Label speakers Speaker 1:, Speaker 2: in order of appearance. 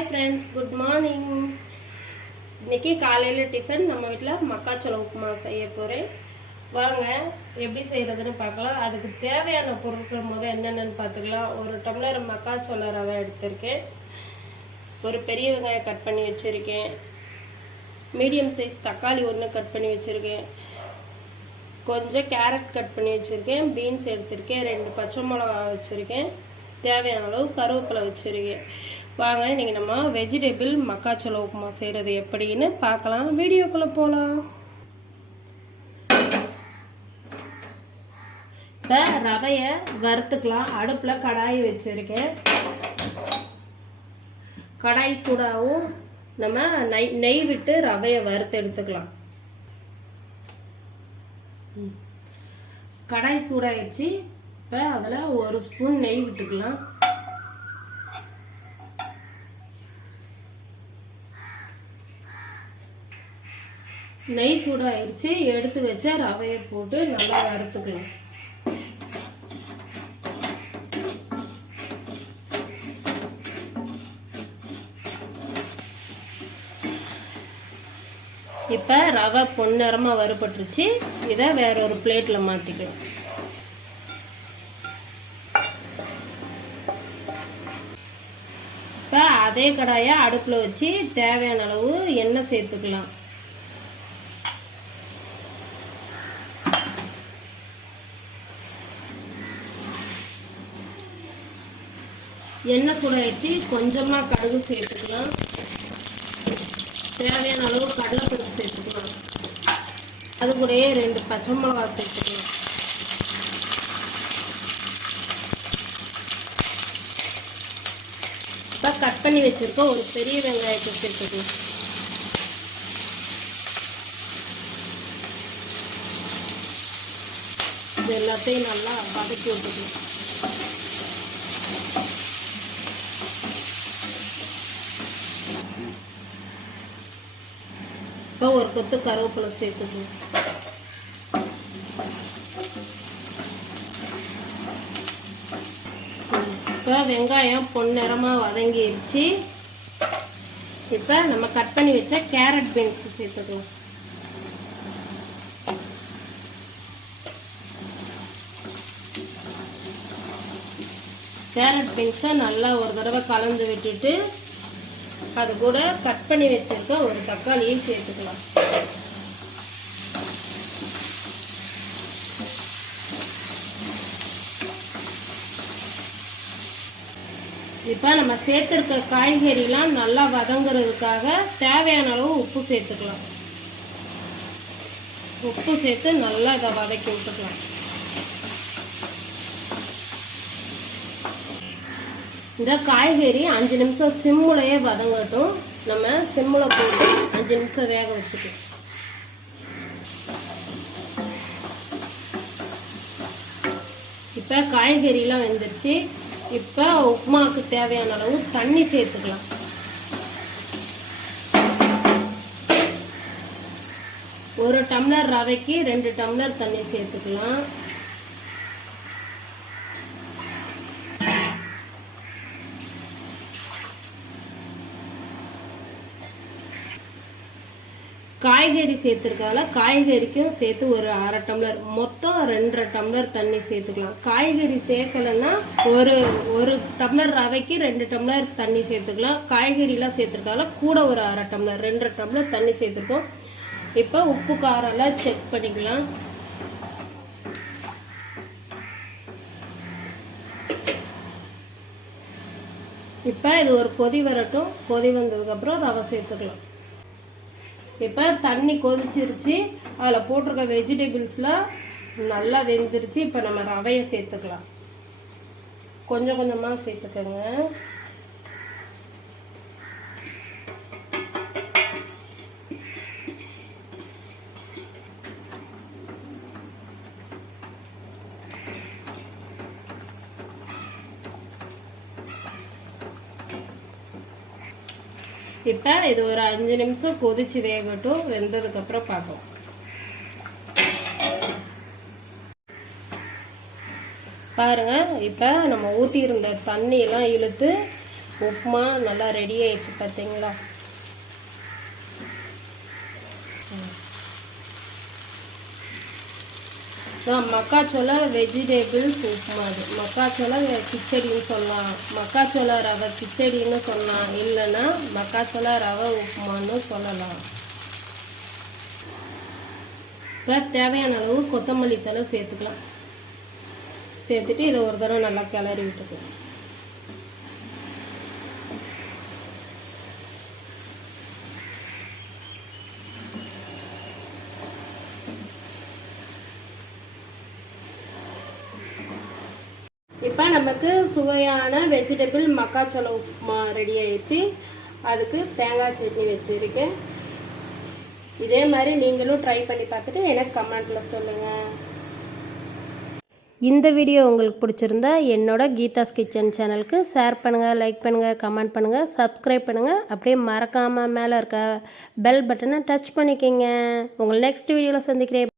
Speaker 1: Hi friends good morning இன்னைக்கு காலையில் tiffin நம்ம வீட்டில் மக்காச்சோள உப்புமா செய்ய போகிறேன் வாங்க எப்படி செய்கிறதுன்னு பார்க்கலாம். அதுக்கு தேவையான பொருட்கள் முதல் என்னென்னு பார்த்துக்கலாம். ஒரு டம்ளர் மக்காச்சோள ரவை எடுத்திருக்கேன். ஒரு பெரிய வெங்காயம் கட் பண்ணி வச்சுருக்கேன். மீடியம் சைஸ் தக்காளி ஒன்று கட் பண்ணி வச்சுருக்கேன். கொஞ்சம் கேரட் கட் பண்ணி வச்சுருக்கேன். பீன்ஸ் எடுத்திருக்கேன். ரெண்டு பச்சை மிளகா வச்சுருக்கேன். தேவையான அளவு கருவேப்பிலை வச்சுருக்கேன். வாங்க இன்றைக்கி நம்ம வெஜிடபிள் மக்காச்சோள உப்புமா செய்கிறது எப்படின்னு பார்க்கலாம். வீடியோக்குள்ளே போகலாம் இப்போ ரவையை வறுத்துக்கலாம். அடுப்பில் கடாய் வச்சுருக்கேன். கடாய் சூடாகவும் நம்ம நெய் நெய் விட்டு ரவையை வறுத்து எடுத்துக்கலாம். கடாய் சூடாயிடுச்சு. இப்போ அதில் ஒரு ஸ்பூன் நெய் விட்டுக்கலாம். நெய் சூடாயிடுச்சு எடுத்து வச்ச ரவையை போட்டு நல்லா வறுத்துக்கலாம். இப்போ ரவை பொன்னிறமாக வறுபட்டுருச்சு. இதை வேற ஒரு பிளேட்டில் மாற்றிக்கலாம் இப்போ அதே கடாயை அடுப்பில் வச்சு தேவையான அளவு எண்ணெய் சேர்த்துக்கலாம். எண்ணெய் சூடாயிடுச்சு கொஞ்சமாக கடுகு சேர்த்துக்கலாம். தேவையான அளவு கடலைப்பருப்பு சேர்த்துக்கலாம். அது கூடயே ரெண்டு பச்சை மிளகா சேர்த்துக்கலாம். இப்போ கட் பண்ணி வச்சுருக்கோம் ஒரு பெரிய வெங்காயத்தை சேர்த்துக்கலாம். இது எல்லாத்தையும் நல்லா வதக்கி விட்டுக்கலாம். இப்போ ஒரு கொத்து கருவேப்பிலை சேர்த்துக்கணும் இப்போ வெங்காயம் பொன்னிறமாக வதங்கிடுச்சு இப்போ நம்ம கட் பண்ணி வச்ச கேரட் பீன்ஸ் சேர்த்துக்கலாம் கேரட் பீன்ஸை நல்லா ஒரு தடவை கலந்து விட்டுட்டு அது கூட கட் பண்ணி வச்சிருக்க ஒரு தக்காளியும் சேர்த்துக்கலாம். இப்போ நம்ம சேர்த்துருக்க காய்கறிலாம் நல்லா வதங்குறதுக்காக தேவையான அளவு உப்பு சேர்த்துக்கலாம். உப்பு சேர்த்து நல்லா இதை வதக்கி விட்டுக்கலாம். இந்த காய்கறி அஞ்சு நிமிஷம் சிம்முலையே வதங்கட்டும். நம்ம சிம்மில் போட்டு அஞ்சு நிமிஷம் வேக வச்சுக்கலாம். இப்போ காய்கறிலாம் வெந்துருச்சு. இப்போ உப்புமாவுக்கு தேவையான அளவு தண்ணி சேர்த்துக்கலாம். ஒரு டம்ளர் ரவைக்கு ரெண்டு டம்ளர் தண்ணி சேர்த்துக்கலாம். காய்கறி சேர்த்துருக்கால காய்கறிக்கும் சேர்த்து ஒரு அரை டம்ளர் மொத்தம் ரெண்டரை டம்ளர் தண்ணி சேர்த்துக்கலாம். காய்கறி சேர்க்கலைன்னா ஒரு ஒரு டம்ளர் ரவைக்கு ரெண்டு டம்ளர் தண்ணி சேர்த்துக்கலாம். காய்கறிலாம் சேர்த்துருக்கால கூட ஒரு அரை டம்ளர் ரெண்டரை டம்ளர் தண்ணி சேர்த்துருக்கோம். இப்போ உப்பு காரெல்லாம் செக் பண்ணிக்கலாம். இப்போ இது ஒரு கொதி வரட்டும். கொதி வந்ததுக்கப்புறம் ரவை சேர்த்துக்கலாம். இப்போ தண்ணி கொதிச்சிருச்சு. அதில் போட்டிருக்க வெஜிடபிள்ஸ்லாம் நல்லா வெந்துருச்சு. இப்போ நம்ம ரவையை சேர்த்துக்கலாம். கொஞ்சம் கொஞ்சமாக சேர்த்துக்கோங்க. இப்போ இது ஒரு அஞ்சு நிமிஷம் கொதிச்சு வேகட்டும் வெந்ததுக்கப்புறம் பார்க்கலாம் பாருங்க இப்போ நம்ம ஊற்றியிருந்த தண்ணியெல்லாம் இழுத்து உப்புமா நல்லா ரெடி ஆயிடுச்சு பார்த்தீங்களா தான் மக்காச்சோள வெஜிடேபிள்ஸ் உப்புமா அது. மக்காச்சோள கிச்சடின்னு சொல்லலாம். மக்காச்சோள ரவை கிச்சடின்னு சொல்லலாம் இல்லைன்னா மக்காச்சோள ரவை உப்புமான்னு சொல்லலாம். இப்போ தேவையான அளவு கொத்தமல்லி தழை சேர்த்துக்கலாம். சேர்த்துட்டு இதை ஒரு தடவை நல்லா கிளறி விட்டுக்கலாம். இப்போ நமக்கு சுவையான வெஜிடபிள் மக்காச்சோள உப்புமா ரெடி ஆயிடுச்சு. அதுக்கு தேங்காய் சட்னி வச்சுருக்கேன். இதே மாதிரி நீங்களும் ட்ரை பண்ணி பார்த்துட்டு எனக்கு கமெண்ட்டில் சொல்லுங்கள் இந்த வீடியோ உங்களுக்கு பிடிச்சிருந்தா என்னோட கீதாஸ் கிச்சன் சேனலுக்கு ஷேர் பண்ணுங்கள் லைக் பண்ணுங்கள் கமெண்ட் பண்ணுங்கள் சப்ஸ்கிரைப் பண்ணுங்கள் அப்படியே மறக்காமல் மேலே இருக்க பெல் பட்டனை டச் பண்ணிக்கோங்க. உங்களை நெக்ஸ்ட் வீடியோவில் சந்திக்கிறேன்.